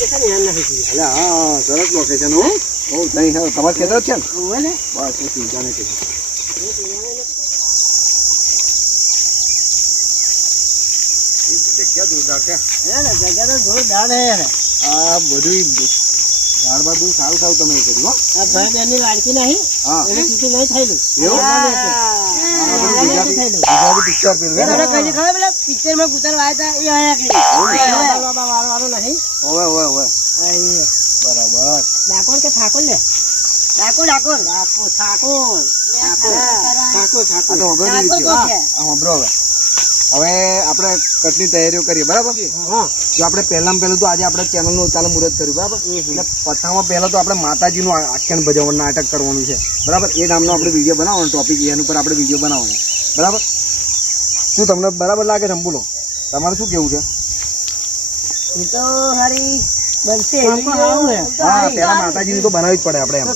છે ને હેન નાખી દીધી. એટલે હા સરસ લોકેશન હો. બહુ તઈ હા તમારે ખેતર છે ને? બસ એ ચિંતા નહીં જગ્યા જોરદાર છે. જગ્યા તો જોરદાર હે આ બધું ઝાડ બાદ સારું સારું તમે કર્યું હો. આ ભાઈ બહેનની લાડકી નહીં હા. એની છૂટી નહીં થયેલું. એવું? પિક્ચરમાં કુતર વાયતા એ વાળવાનું નહીં હોવે આ એ. બરાબર ડાકોર કે ઠાકોર લે ઠાકોર ઠાકોર. ઠાકોર ઠાકોર. હવે ઠાકોર હવે. હવે આપણે કટની તૈયારીઓ કરીએ. બરાબર? હા. જો આપણે પહેલામાં પહેલું તો આજે આપણે ચેનલનું ચાલુ મુહૂર્ત કર્યું બરાબર? એટલે પથામાં પહેલા તો આપણે માતાજીનું આખ્યાન ભજવવાનું નાટક કરવાનું છે. બરાબર? એ નામનો આપણે વીડિયો બનાવવાનો ટોપિક એના ઉપર આપણે વીડિયો બનાવવાનો. બરાબર? શું તમને બરાબર લાગે છે? બોલો. તમારે શું કેવું છે? એ તો હારી બનશે. હા માતાજીની તો બનાવવી જ પડે આપણે એમ.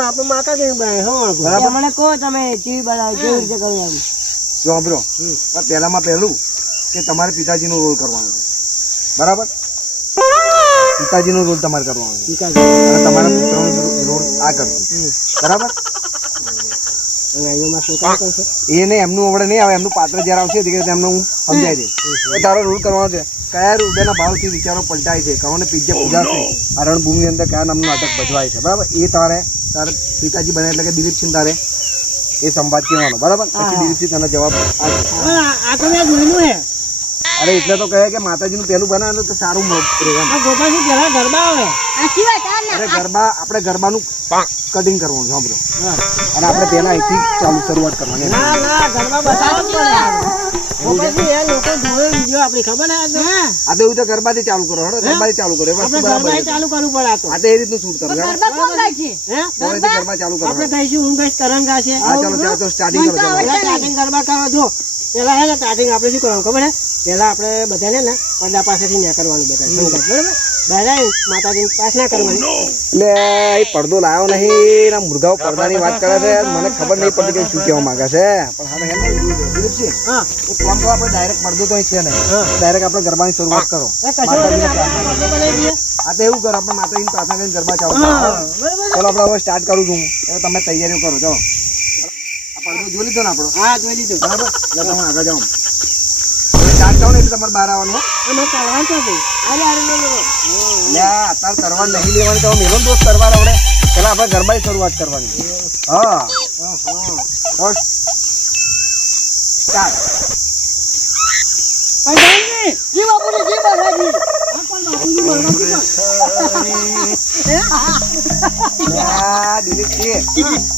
આપણે બનાવી હું. મને કહો તમે કેવી બનાવી કેવી રીતે કરી એમ. સાંભળો. પહેલામાં પહેલું કે તમારે પિતાજીનો રોલ કરવાનો છે. બરાબર? પિતાજીનો રોલ તમારે કરવાનો છે. અને તમારા પુત્રનો રોલ આ કરજો. બરાબર? એને એમનું આવડે નહીં આવે એમનું પાત્ર જ્યારે આવશે ત્યારે એમને હું સમજાય દઈશ. તારો રૂલ કરવાનો છે. કયા હૃદયના ભાવથી વિચારો પલટાય છે? કહોને પીજે પૂજાશે આ રણભૂમિની અંદર કયા નામનું નાટક ભજવાય છે? બરાબર? એ તારે તારે પિતાજી બને એટલે કે દિલીપસિંહ તારે એ સંવાદ કહેવાનો. બરાબર? પછી દિલીપસિંહ તને જવાબ આ આ તો મેં જોયેલું હે. અરે એટલે તો કહે કે માતાજીનું પહેલું બનાવે તો સારું ગોપાલજી પેલા ગરબા આવે? અરે ગરબા આપણે ગરબાનું કટિંગ કરવાનું સાંભળો. હા. અને આપણે પહેલા અહીંથી ચાલુ શરૂઆત કરવાની. ના ના ગરબા બતાવો જ પડે યાર. ગોપાલજી એ લોકો જોવે વીડિયો આપણી ખબર હે. આ તો? એવું તો ગરબાથી ચાલુ કરો હળો ગરબાથી ચાલુ કરો આપણે ચાલુ કરવું પડે આ તો. આ તો એ રીતનું શૂટ કરો હેડો. હે? ગરબા ચાલુ કરો આપણે કહીશું હું કહીશ તરંગ ગાશે હા ચાલો ત્યાં તો સ્ટાર્ટિંગ કરો પેલા સ્ટાર્ટિંગ ગરબા કરવા જો. પેલા હે ને સ્ટાર્ટિંગ આપણે શું કરવાનું ખબર હે પેલા આપણે બધાને ને પડદા પાસેથી ન્યા કરવાનું બધા સંગત બરાબર? પ્રાર્થના કરવાની. એટલે એ પડદો લાવ્યો નહીં મુર્ગાઓ પડદાની વાત કરે છે મને ખબર નહીં પડતી કે શું કહેવા માંગે છે. પણ હવે હા. એક કામ કરો આપણે ડાયરેક્ટ પડદો તો છે ને હા. ડાયરેક્ટ આપણે ગરબાની શરૂઆત કરો. આ તો એવું કરો આપણે માતાજીની પ્રાર્થના કરીને ગરબા ચાલુ હા ચલો આપણે હવે સ્ટાર્ટ કરું છું એટલે તમે તૈયારીઓ કરો ચાલો. પડદો જોઈ લીધો ને આપણો? હા જોઈ લીધો. બરાબર? એટલે હું આગળ જાઉં સ્ટાર્ટ કરો ને એટલે તમારે બહાર આવવાનું હો. અત્યારે તરવાર નહીં લેવાની તો મેલો દોસ્ત તરવાર આવડે. પેલા આપણે ગરબાની શરૂઆત કરવાની. હા. ફર્સ્ટ સ્ટાર્ટ પ્રધાનજી, જી બાપુજી, જી બાલાજી. હા, પણ બાપુજી બાલાજી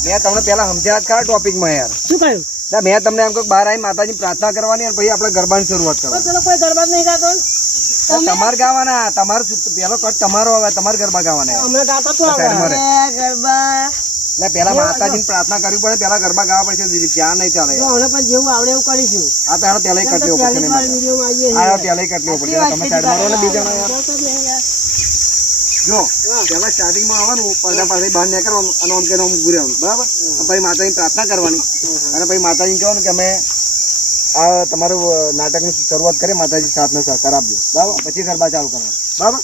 મેં તમને પેલા સમજાવ્યા જ ખરા ટોપિકમાં યાર. શું કહ્યું ના, મેં તમને એમ કહું બહાર આવીને માતાજી પ્રાર્થના કરવાની અને પછી આપણે ગરબાની શરૂઆત કરવાની. પેલો કોઈ ગરબા નહીં ગાતો તમારે ગાવાના તમારું પેલો કટ તમારો આવે તમારે ગરબા ગાવાના અમે ગાતા તો ગરબા. એટલે પેલા માતાજીની પ્રાર્થના કરવી પડે પેલા ગરબા ગાવા પડશે દિલીપજી આ નહીં ચાલે. જો પણ જેવું આવડે એવું કરીશું. આ તો હેડો પેલા કટ લેવો પડશે ને ચાલીસ વાર મારે. વિડીયોમાં આવીએ આ હેડો પેલા કટ લેવો પડશે તમે સાઈડમાં રહો ને બીજા યાર. જાઓ તો નહીં યાર. જો પેલા સ્ટાર્ટિંગમાં આવવાનું પડદા પાસે બહાર નીકળવાનું અને આમ કરીને આમ રહેવાનું બરાબર? પછી માતાજીની પ્રાર્થના કરવાની. અને પછી માતાજીને કહેવાનું કે અમે આ તમારું નાટકની શરૂઆત કરી માતાજી સાથને સહકાર આપજો. બરાબર? પછી ગરબા ચાલુ કરવાનું. બરાબર?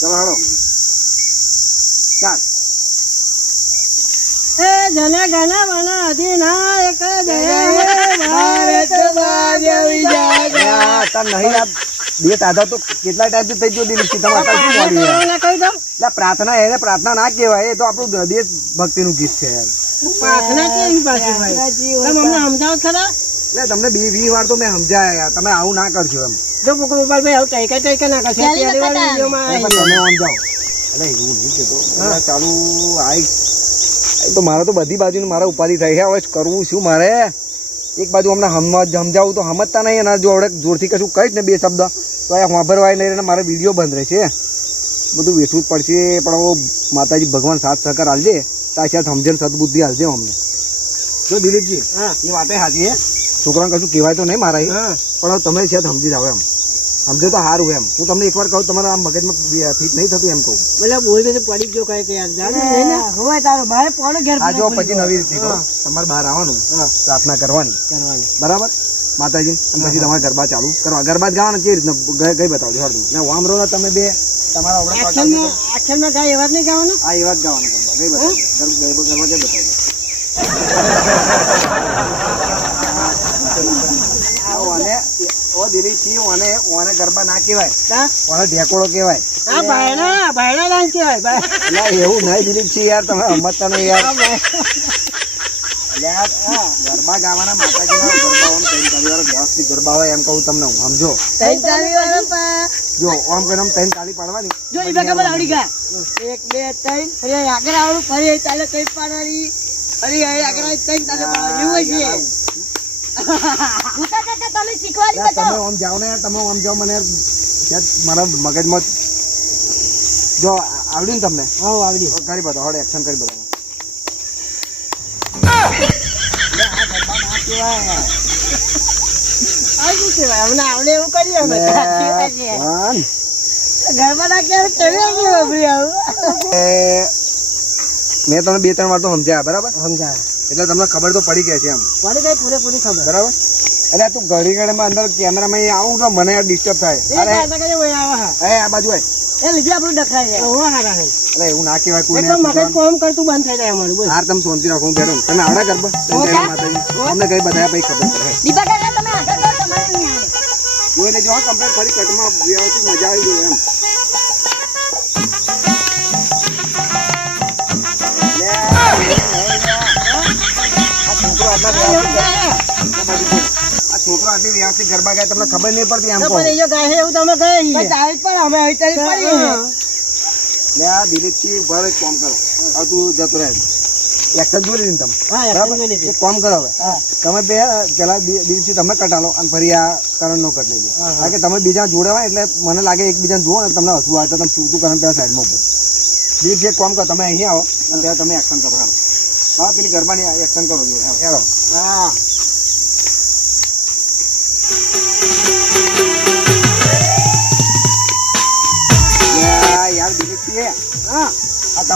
ચલો હાલો ચાલ એ જન ગણ મન અધિનાયક જય હે ભારત ભાગ્ય વિજય તાર નહીં આ બે તો કેટલા થઈ ગયો પ્રાર્થના એને પ્રાર્થના ના કહેવાય એ તો આપણું દેશ ભક્તિનું ગીત છે યાર. તમને બે વી વાર તો મેં સમજાયા તમે આવું ના કરજો એમ. જો ના કરશે તમે આમ જાઓ એટલે એવું નહીં કહેતો ચાલુ આઈ તો મારે તો બધી બાજુની મારા ઉપાધિ થઈ છે. હવે કરવું શું મારે? એક બાજુ હમણાં હમ સમજાવું તો સમજતા નહીં અને જો આપણે જોરથી કશું કહીશ ને બે શબ્દ તો આ વાંભરવાય નહીં અને મારે વીડિયો બંધ રહેશે. બધું વેઠવું જ પડશે પણ હવે માતાજી ભગવાન સાથ સહકાર હાલજે તાર સાથ સમજણ સદબુદ્ધિ હાલજે અમને. જો દિલીપજી હા. એ વાતે સાચી છે. છોકરાને કશું કહેવાય તો નહીં મારા પણ તમે છે સમજી જાવ એમ. સમજે તો સારું એમ. હું તમને એકવાર કહું તમારા આમ મગજમાં ફિટ નહીં થતું એમ કહું. બોલે બોલ તો પડી ગયો કઈ કઈ યાર જાણે નહીં હોય તારું ભાઈ પોણો ઘેર આ જો પછી નવી રીતે તમારે બહાર આવવાનું પ્રાર્થના કરવાની. કરવાની. બરાબર? માતાજી અને પછી તમારે ગરબા ચાલુ કરવા. ગરબા જ ગાવાના કેવી રીતના? ગઈ બતાવજો હળદું ને વામ રહો ને તમે બે તમારા આખેરમાં ગાય એવા જ નહીં ગાવાના? આ એવા જ ગાવાના ગરબા. ગઈ બતાવજો. ગરબા ગઈ કઈ બતાવજો આ ઓને ઓ ઓને ઓને ગરબા ના કહેવાય. ઓને ઢેકોળો કહેવાય. હા ભાયણા ભાયણા ડાન્સ કહેવાય એટલે એવું નહીં દિલીપજી યાર તમે સમજતા નહીં યાર. ગરબા ગાવાના માતાજીના ગરબાઓને ત્રણ તાળી વાળા વ્યવસ્થિત ગરબા હોય એમ કહું તમને હું સમજો. ત્રણ ચાલી વાળા જો આમ કરીને આમ ત્રણ તાળી પાડવાની. જો ઈ બગા બધા આવડી ગયા. એક બે ત્રણ ફરી આગળ આવડું ફરી ચાલે ત્રણ પાડવાની ફરી આગળ ત્રણ ચાલે પાડવાની એવું છે. કાકા તમે શીખવાડી યાર, તમે આમ જાઓ ને તમે આમ જાઓ મને મારા મગજમાં જો આવડ્યું ને તમને? હા આવડી. કરી બતાવો હવે એક્શન કરી બતાવો. મેં તમને બે ત્રણ વાર તો સમજાયા બરાબર? સમજાય. એટલે તમને ખબર તો પડી ગયા છે એમ. પડી ગઈ પૂરેપૂરી ખબર. બરાબર? એટલે તું ઘડી માં અંદર કેમેરામાં આવું તો મને ડિસ્ટર્બ થાય. અરે આ બાજુ. એ લીધે આપણું ડખાય. અરે એવું ના કહેવાય કોઈ મગજ કોમ કરતું બંધ થઈ જાય અમારું હાર તમે શાંતિ રાખો હું બેઠો તમે આવડે ગરબા તમે જય માતાજી. અમને કઈ બધા પછી ખબર પડે. દીપા કાકા તમે આગળ આવડે જોઈને જો કમ્પ્લેટ ફરી કટમાં વ્યવસ્થિત મજા આવી ગઈ એમ. છોકરો વ્યવસ્થિત ગરબા ગાય તમને ખબર નહીં પડતી એમ પણ એ ગાય છે એવું તમે કહે. પણ અમે આવી પડી લે આ દિલીપસિંહ ઊભા એક કામ કરો. હવે તું જતો રહે. એક્શન જોઈ લીધી તમે? હા બરાબર? એક કામ કરો હવે. તમે બે પેલા દિલીપસિંહ તમે કટાલો અને ફરી આ કરણ નો કટ લઈ હા. કારણ કે તમે બીજા જોડે હોય એટલે મને લાગે એકબીજાને જુઓ ને તમને હસવું આવે તો તમે શું કરણ પેલા સાઈડમાં ઉપર દિલીપસિંહ એક કામ કરો. તમે અહીં આવો અને ત્યાં તમે એક્શન કરો. હા પેલી ગરબાની એક્શન કરો. જો હાલો, હાલો. હા.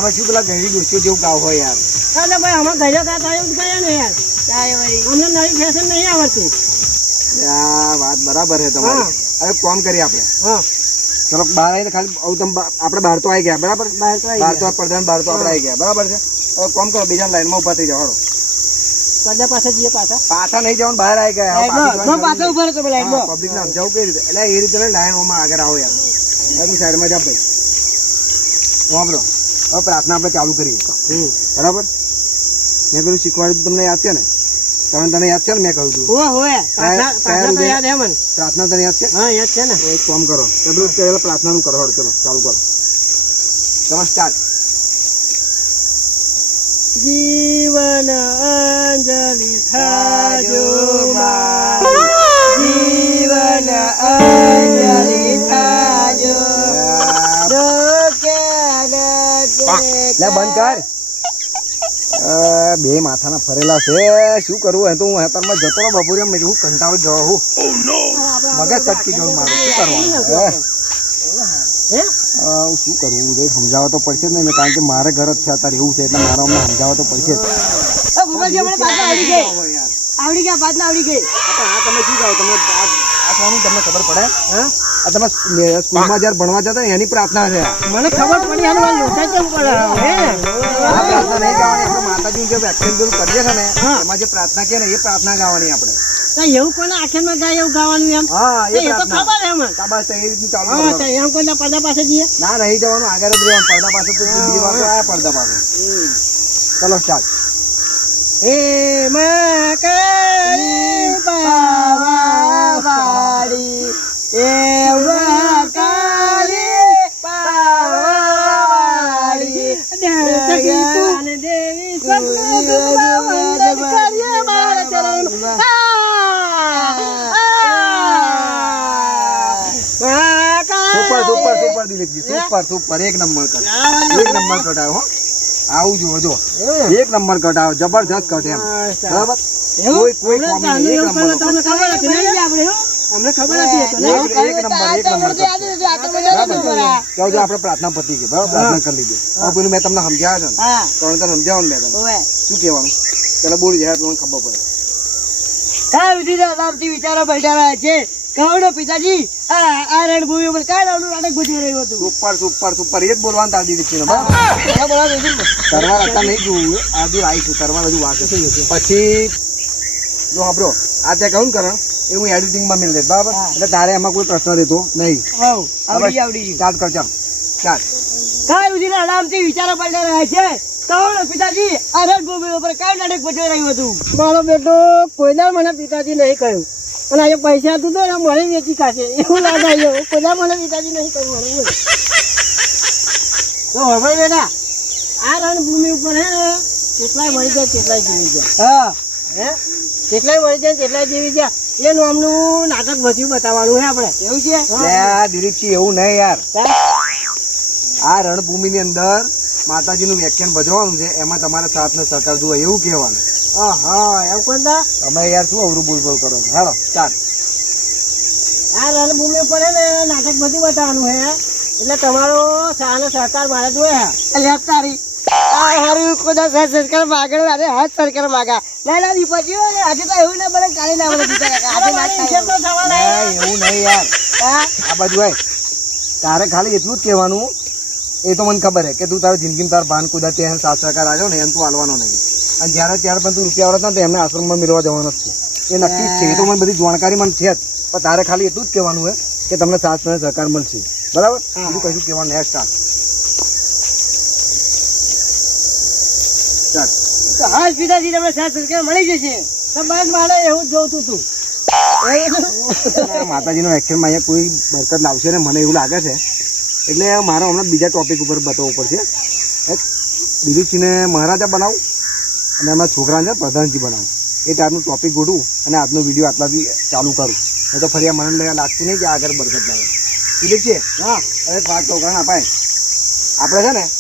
તમે શું પેલા ગહેરી દોસ્તીઓ જેવું ગાવ હોય યાર. અરે ભાઈ અમે ઘરે કા થાય એવું કહીએ ને યાર. અમને નવી ફેશન નહીં આવડતી. યા વાત બરાબર છે તમારી. અરે કોમ કરીએ આપણે. હા. ચલો બહાર આવીને ખાલી તમે આપણે બહાર તો આવી ગયા બરાબર? બહાર તો બહાર તો પ્રધાન બહાર તો આપણે આવી ગયા બરાબર છે? હવે કોમ કરો બીજા લાઈનમાં ઊભા થઈ જવાનો. પડદા પાસે જઈએ પાછા. પાછા નહીં જવાનું બહાર આવી ગયા. પાછી ઊભો રહો તમે લાઈટમાં. પબ્લિક ને સમજાવું કઈ રીતે? એટલે એ રીતે લાઈન ઓમાં આગળ આવો યાર. સાઈડમાં જા ભાઈ. વાપરો. હવે પ્રાર્થના આપણે ચાલુ કરીએ. બરાબર? મેં પેલું શીખવાડ્યું તમને યાદ છે ને? તમે તને યાદ છે ને મેં કહ્યું તું? હોવે, હોવે. પાછા- કયા પાછા તો રૂપિયા? યાદ હે મને. પ્રાર્થના તને યાદ છે? હા યાદ છે ને. એક કામ કરો. પેલું પહેલા પ્રાર્થનાનું કરો હળો ચલો ચાલુ કરો. ચલો સ્ટાર્ટ જીવન અંજલિ થાજો જીવન અંજલિ લે બંધ કર. બે માથાના ફરેલા છે. શું કરવું એ તો હું હેતરમાં જતો રહો બપોરે મેં હું કંટાળો જવા હું. મગજ સટકી ગયું મારું. શું કરવાનું? હે? શું કરવું એ સમજાવવા તો પડશે જ ને કારણ કે મારે ઘર જ છે અત્યારે એવું છે એટલે મારા અમને સમજાવવા તો પડશે આવડી ગયા બાદ આવડી ગઈ. તમે શું કહો તમે આ આ સોનું તમને ખબર પડે? હા? આ તમે સ્કૂ- સ્કૂલમાં જ્યારે ભણવા જતા એની પ્રાર્થના છે. આ મને ખબર પડી હાલ મારે લોચા કેમ પડે હે? પ્રાર્થના નહીં ગાવાની આપણે માતાજીનું જે વ્યાખ્યાન બધું કરીએ છે ને એમાં જે પ્રાર્થના કહે ને એ પ્રાર્થના ગાવાની આપણે. એવું કોને આખેરમાં ગાય એવું ગાવાનું એમ? હા એ તો ખબર એમ બસ એ રીતનું ચાલુ હા તો એમ કોઈના પડદા પાસે જઈએ? ના નહીં જવાનું આગળ જ રહેવાનું પડદા પાસે તો વાર તો આયા પડદા પાસે. ચલો ચાલ. હે મા પાવાવાળી સુપર સુપર સુપર એક નંબર કટ. એક નંબર કટ આવ્યો હો. આવું જો જો એક નંબર કટ આવ્યો જબરજસ્ત કટ એમ. બરાબર? કોઈ કોઈ કોમી નહીં, એક નંબર તમને ખબર હતી નહીં આપણે હો? અમને ખબર હતી? એક નંબર નંબર આપણે પ્રાર્થના પતી ગઈ બરાબર? પ્રાર્થના કરી લીધી. હવે પેલું મેં તમને સમજાવ્યા છે ને. ત્રણ તો તને સમજાવો ને મેં શું કહેવાનું? પેલા બોલી જાય તમને ખબર પડે. કાં સુધી આરામથી વિચારો બેઠા છે. ને પિતાજી આ આ રણભૂમિ ઉપર કઈ નાનું નાટક ભજવી રહ્યું હતું. Super super super. એ જ બોલવાનું તાર દીધી? તરવાર હતા નહીં જોવું આજુ આવી છું તરવાર હજુ વાત પછી જો આપડો આ ત્યાં કહું કરણ એ હું એડિટિંગમાં મિલ દે બરાબર? એટલે તારે એમાં કોઈ પ્રશ્ન રહેતો નહીં. આવડી આવડી. સ્ટાર્ટ કર ચાલ. સ્ટાર્ટ કાંઈ સુધી આરામથી વિચારો પડતા રહ્યા છે. કહો પિતાજી આ રણભૂમિ ઉપર કાંઈ નાટક ભજવી રહ્યું હતું. મારો બેટો કોઈના મને પિતાજી નહીં કહ્યું. અને આજે પૈસા તું તો મને વેચી કાશે એવું લાગે બધા મને પિતાજી નહીં કરવું મને તો હવે બેટા આ રણભૂમિ ઉપર હે ને કેટલાય મળી જાય કેટલાય જીવી જાય. હા. હે? કેટલાય મળી જાય કેટલાય જીવી જાય. એ નામનું નાટક બધું બતાવવાનું હે આપણે. એવું છે? દિલીપસિંહ એવું નહીં યાર. આ રણભૂમિની અંદર માતાજીનું વ્યાખ્યાન ભજવાનું છે. એમાં તમારે સાથને સહકાર જુઓ એવું કહેવાનું. હા હા એમ કોણતા તમે યાર શું અવરું બોલ બોલ કરો છો? હાલો સ્ટાર્ટ આ રણભૂમિ ઉપર ને નાટક બધું બતાવવાનું હે. એટલે તમારો સાનો સહકાર મારે જોઈએ હે. એટલે તારી આ હારું સરકાર માગણ અરે હાથ સરકાર માગા. ના ના દીપાજી આજે તો એવું ના બને કાલે ના એવું નહીં યાર. હા? આ બાજુ આય. તારે ખાલી એટલું જ કહેવાનું એ તો મને ખબર હે કે તું તારે જિંદગીમાં તાર ભાન કુદા ત્યાં સાથ સહકાર આવ્યો ને એમ તું હાલવાનો નહીં. અને જ્યારે ત્યારે પણ તું રૂપિયા આવડત ને તો એમને આશ્રમમાં મેળવા જવાનો છે. એ નક્કી જ છે. એ તો મને બધી જાણકારી મને છે જ. પણ તારે ખાલી એટલું જ કહેવાનું હોય કે તમને સાથ અને સહકાર મળશે. બરાબર? બીજું કશું કહેવાનું નેક્સ્ટ સ્ટાર્ટ સ્ટાર્ટ હાલ પિતાજી તમને સાથ સરકાર મળી જશે. તો મારે એવું જ જોતું તું. માતાજીનો એક્શનમાં અહીંયા કોઈ બરકત લાવશે ને મને એવું લાગે છે. એટલે મારે હમણાં બીજા ટોપિક ઉપર બતાવવું પડશે. દિલીપસિંહને મહારાજા બનાવું. અને એમાં છોકરાને પ્રધાનજી બનાવું. એ ટાઈપનું ટોપિક ગોઠવું અને આજનો વીડિયો આટલાથી ચાલુ કરું. નહીં તો ફરી આ મને લાગે- લાગતું નહીં કે આગળ બરકત ઠીક છે? હા. અરે પાંચ છોકરાને અપાય આપણે છે ને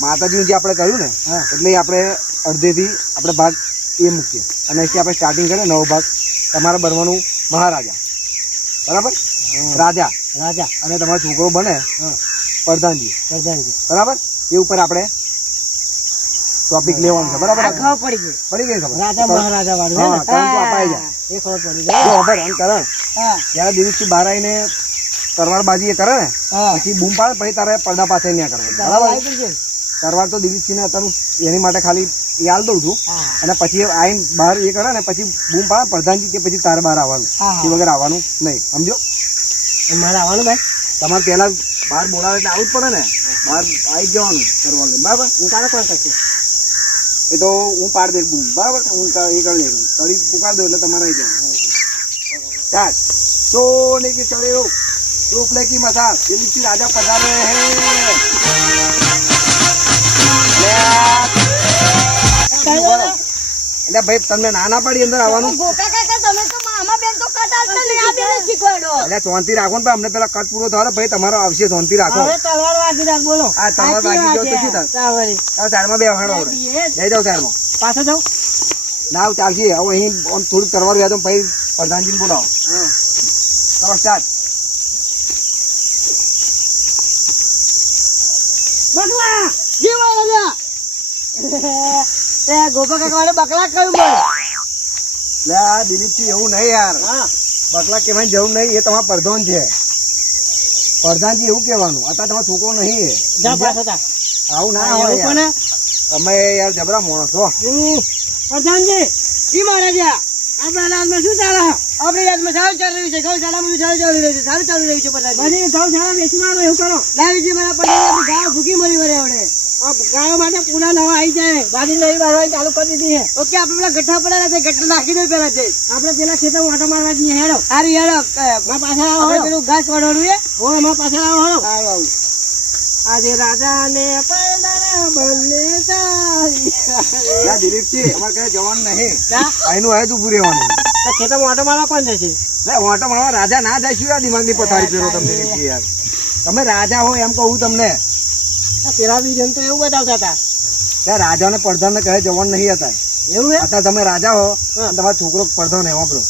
માતાજીનું જે આપણે કહ્યું ને હા. એટલે આપણે અડધેથી આપણે ભાગ એ મૂકીએ. અને અહીંથી આપણે સ્ટાર્ટિંગ કરીએ નવો ભાગ. તમારે બનવાનું મહારાજા. બરાબર? રાજા. રાજા. અને તમારો છોકરો બને હા. પ્રધાનજી. પ્રધાનજી. બરાબર? એ ઉપર આપણે ટોપિક લેવાનું છે બરાબર? ખબર પડી ગઈ. પડી ગઈ ખબર? રાજા મહારાજા વાળું હા, કારણ કે અપાઈ જાય. એ ખબર પડી જો ખબર એમ કરે. દિલીપસિંહ બહાર આવીને તરવારબાજી એ કરે ને પછી બૂમ પાડે પછી તારે પડદા પાસે ન્યા કરવાનું. બરાબર? તરવાર તો દિલીપસિંહને અત્યારે હું એની માટે ખાલી યાદ દઉં છું. અને પછી આવીને બહાર એ કરે ને પછી બૂમ પાડે પ્રધાનજી કે પછી તારે બહાર આવવાનું. એ વગર આવવાનું નહીં. સમજો? મારે આવવાનું ભાઈ. તમારે પહેલાં બહાર બોલાવે એટલે આવવું જ પડે ને. બહાર આવી જવાનું કરવાનું બરાબર? હું કાલે કોણ કરશે? એ તો હું પાડ બૂમ. બરાબર હું એ કરી દઉં તળી પુકાર દઉં એટલે તમારે આવી જવાનું. ચાલ. સોને કે ચડે હો રૂપલે કી મસા દિલીપસિંહ રાજા પધારે હે. એટલે ભાઈ તમને ના ના પાડી અંદર આવવાનું ગોકા કાકા તમે તો મામા બેન તો કટાડતા નહીં આ બેન શીખવાડો એટલે શાંતિ રાખો ને ભાઈ અમને પેલા કટ પૂરો થયો ભાઈ તમારો આવશે શાંતિ રાખો. હવે તલવાર વાગી રાખ બોલો. આ તલવાર વાગી ગયો તો શું થાય? લઈ જાવ પાછો ના ચાલશે. હવે અહીં આમ થોડુંક કરવાનું યાદ પછી પ્રધાનજીને બોલાવો. ચલો. સ્ટાર્ટ બકલા જીવો રાજા એ ગોપા કાકા બકલા કહ્યું બોલ લે આ દિલીપસિંહ એવું નહીં યાર. હા. બકલા કહેવાની જરૂર નહીં એ તમારા પ્રધાન છે. પ્રધાનજી એવું કહેવાનું અત્યારે તમારો છોકરો નહીં એ. જા પાછો તા આવું ના હોય. તમે યાર જબરા માણસ છો. પ્રધાનજી ઈ આપણે આપણા રાજમાં શું ચાલે? આપણી રાજમાં સારું ચાલી રહ્યું છે ગૌશાળામાં બી સારું ચાલી રહ્યું છે સારું ચાલી રહ્યું છે પ્રધાનજી. બધી ગૌશાળા વેચી મારો એવું કરો. લાવીજી મારા પ્રધાનજી ગાયો ભૂખી મરી વરે આવડે. ગાયો માટે પૂના નવા આવી જાય. બાજી નવી મારવાની ચાલુ કરી દીધી છે. ઓકે આપણે પેલા ગઠ્ઠા પડેલા છે. ગઠ્ઠા નાખી દો પેલા તે. આપણે પેલા ખેતર વાટો મારવા જઈએ હેડો. સારી હેડો. મારા પાછળ આવો પેલું ઘાસ વડોડું એ હો માં પાછળ આવો હેડો. સારું આવું આજે રાજા ને પૈડા બંને દિલીપજી અમારે ક્યાં જવાનું નહીં. ના અહીંનું હવે જ ઊભું રહેવાનું. ખેતર ઓટો મારવા કોણ જશે? લે વાંટો મારવા રાજા ના જાય શું યાર દિમાગની પથારી ફેરો તમને યાર. તમે રાજા હો એમ કહું તમને. પેલા બીજન તો એવું બતાવતા હતા. ત્યાં રાજાને ને કહે જવાનું નહીં હતા. એવું અત્યારે તમે રાજા હો તમારો છોકરો પડધો નહીં વાપરો.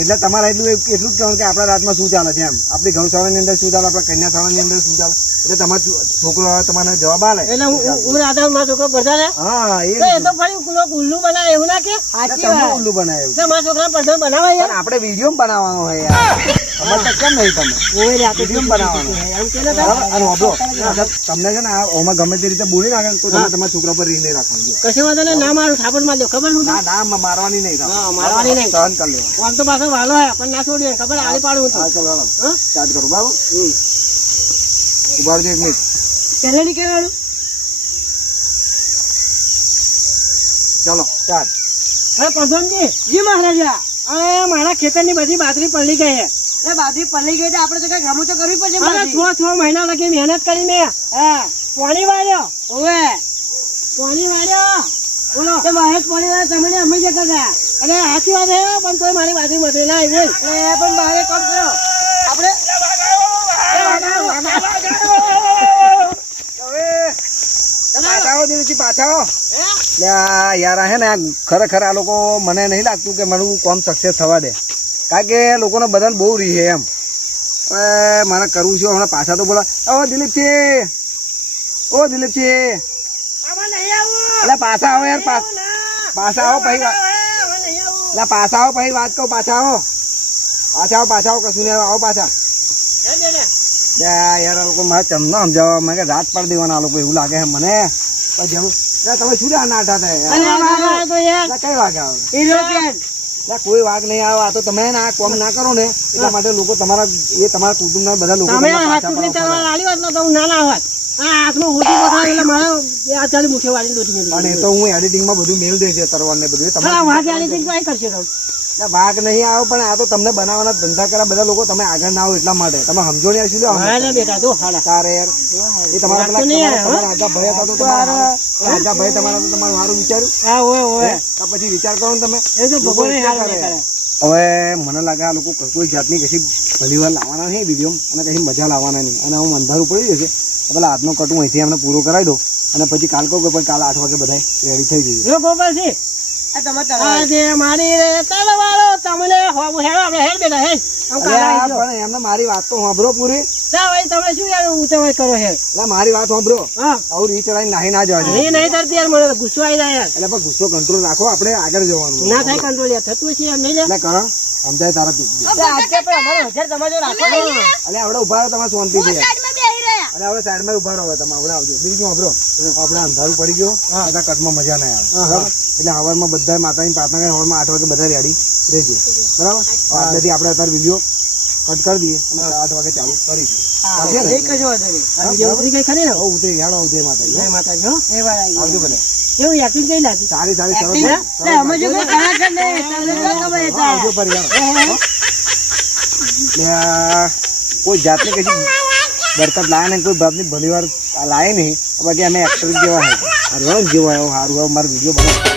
એટલે તમારે એટલું એટલું જ કહેવાનું કે આપણા રાજમાં શું ચાલે છે એમ. આપણી ગૌશાળાની અંદર શું ચાલે આપણા કન્યાશાળાની અંદર શું ચાલે? એટલે તમારો છોકરો તમારે જવાબ આલે. એટલે હું રાધા મારો છોકરો પડતા ને હા એ તો ફરી ઉલ્લુ- ઉલ્લુ બનાવે એવું ના કે? એટલે તમને ઉલ્લુ બનાવ્યું તો મારા છોકરા પડતા બનાવે યાર. આપણે વીડિયો બનાવવાનો હોય યાર. તો કેમ નહીં તમે? ઓય રે, આ વીડિયો બનાવવાનો. એમ કે અને તમને છે ને આ ઓમાં ગમે તે રીતે બોલી નાખે તો તમે તમારા છોકરા પર રીહ નહીં રાખવાની. કશો વાંધો ને ના મારું થાપડમાં દો ખબર હું ના ના મારવાની નહીં હા, મારવાની નહીં. સહન કરી લેવાનું. આમ તો પાછો વાલો હે પણ ના છોડીએ ખબર? આલી પાડું હું તો. ચાલો? સ્ટાર્ટ કરો બરાબર? ઊભા એક મિનિટ. પહેલા નહીં કહેવાનું ચાલો ચાલ. અરે પ્રધાનજી જી મહારાજા. અરે મારા ખેતરની બધી બાજરી પલળી ગઈ છે. એ બાજરી પલળી ગઈ તો આપણે તો કઈ ગમું તો કરવી પડશે મારે છ છ મહિના લગી મહેનત કરી મેં. હા. પાણી વાળ્યો. ઓવે. પાણી વાળ્યો. બોલો તે મહેશ પડી ગયા તમે અમે જગ્યા કરતા અને સાચી વાત છે પણ તોય મારી બાજરી મધરી ના આવી પણ બહાર કામ કરો દિનેશજી, પાછા યાર હે ને ખરેખર આ લોકો મને નહીં લાગતું કે મારું કોમ સક્સેસ થવા દે. કારણ કે લોકોને બધાને બહુ રહી છે એમ મારે કરવું છે હમણાં પાછા તો બોલા ઓ દિલીપજી. ઓ દિલીપજી. એટલે પાછા આવો યાર પાછ- પાછા આવો પછી વાત એટલે પાછા આવો પછી વાત કહું પાછા આવો. પાછા આવો પાછા આવો કશું નહીં આવો પાછા. યાર આ લોકો મારે ચમનો સમજાવવા મેં કે રાત પાડી દેવાના આ લોકો એવું લાગે છે મને. તમે શું નાટા કઈ વાગે આવે? કોઈ વાગ નહીં આવે આ તો તમે ને આ કોમ ના કરો ને. એટલા માટે લોકો તમારા એ તમારા કુટુંબના બધા લોકો તમે તમારા હાથ પાછા ચૂંટણી પડવા કરવા આલી હોત ને તો હું એડિટિંગ ના. અને એડિટિંગમાં બધું મેલ દે છે તરવાર ને બધું તમારે વાગ નહીં આવે પણ આ તો તમને બનાવવાના ધંધા કર્યા બધા લોકો તમે આગળ ના આવો એટલા માટે. તમે સમજો ને શું બેટા તારે યાર. એ તમારા પેલા આગા ભાઈ હતા તો આગા ભાઈ તમારા તો તમારું સારું વિચાર્યું. હા તો પછી વિચાર કરો ને તમે. એ તો ભગવાને કરે. કરે. હવે મને લાગે આ લોકો કોઈ જાતની કશી ભલી વાર લાવવાના નહીં વીડિયો અને કશી મજા લાવવાના નહીં. અને હું અંધારું પડી જશે પેલા આજનો કટ હું અહીંથી એમને પૂરો કરાવી દઉં. અને પછી કાલ કહું કે પણ કાલ આઠ વાગે બધા રેડી થઈ જઈએ. જો ગોપાલજી, આ તમારે આ જે મારી રે તલવારો તમને હોવું હેડો આપણે હેડ બેટા હેડ આમ અરે કાઢા આ આવીશું. પણ એમને મારી વાત તો સાંભળો પૂરી. તમે શું યાર ઉતાવળ કરો હેડ એટલે મારી વાત સાંભળો. હા. આવું રીત ચડાઈને નાહી ના જવા નહીં નહીં કરતી યાર મને ગુસ્સો આવી જાય યાર. એટલે પણ ગુસ્સો કંટ્રોલ રાખો આપણે આગળ જવાનું. ના થાય કંટ્રોલ યાર થતું છે યાર નહીં લે એટલે કરણ સમજાય તારા પીક. એટલે આપણે ઊભા રહો તમારે શાંતિ થી સાઈડ અને હવે સાઈડમાં ઊભા રહો તમે આપણે આવજો. બીજું વાપરો આપણે અંધારું પડી ગયો. બધા કટમાં મજા નહીં આવે. એટલે હવારમાં બધા માતાની પ્રાર્થના કરીને હવારમાં આઠ વાગે બધા રેડી રહેજો. બરાબર? આજથી આપણે અત્યારે વીડિયો કટ કરી દઈએ અને આઠ વાગે ચાલુ કરીશું ને? ને કેવું એક્ટિંગ કઈ લાગી સારી સારી સરસ કોઈ. ને જાતની કશી બરકત લાયા નહીં કોઈ બાપની ભલી વાર લાય નહીં બાકી અમે એક્ટર જેવા હે. જેવા આવ્યો સારું મારો વીડિયો બનાવ.